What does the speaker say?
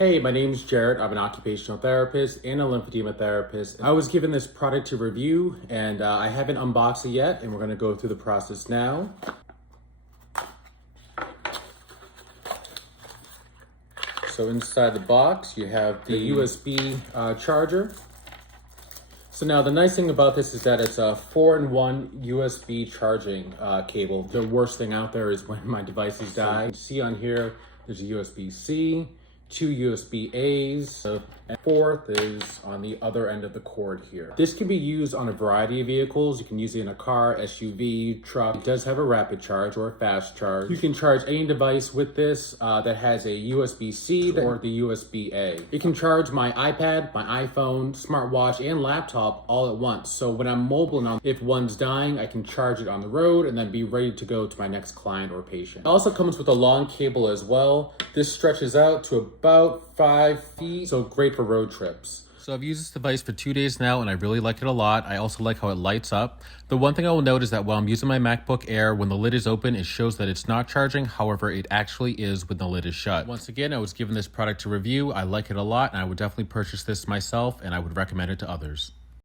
Hey, my name's Jared. I'm an occupational therapist and a lymphedema therapist. I was given this product to review and I haven't unboxed it yet, and we're gonna go through the process now. So inside the box, you have the USB charger. So now the nice thing about this is that it's a 4-in-1 USB charging cable. The worst thing out there is when my devices die. You see on here, there's a USB-C, 2 USB-As, and fourth is on the other end of the cord here. This can be used on a variety of vehicles. You can use it in a car, SUV, truck. It does have a rapid charge or a fast charge. You can charge any device with this that has a USB-C or the USB-A. It can charge my iPad, my iPhone, smartwatch, and laptop all at once. So when I'm mobile now, if one's dying, I can charge it on the road and then be ready to go to my next client or patient. It also comes with a long cable as well. This stretches out to about 5 feet, so great for road trips. So I've used this device for 2 days now and I really like it a lot. I also like how it lights up. The one thing I will note is that while I'm using my MacBook Air, when the lid is open, it shows that it's not charging. However, it actually is when the lid is shut. Once again, I was given this product to review. I like it a lot and I would definitely purchase this myself and I would recommend it to others.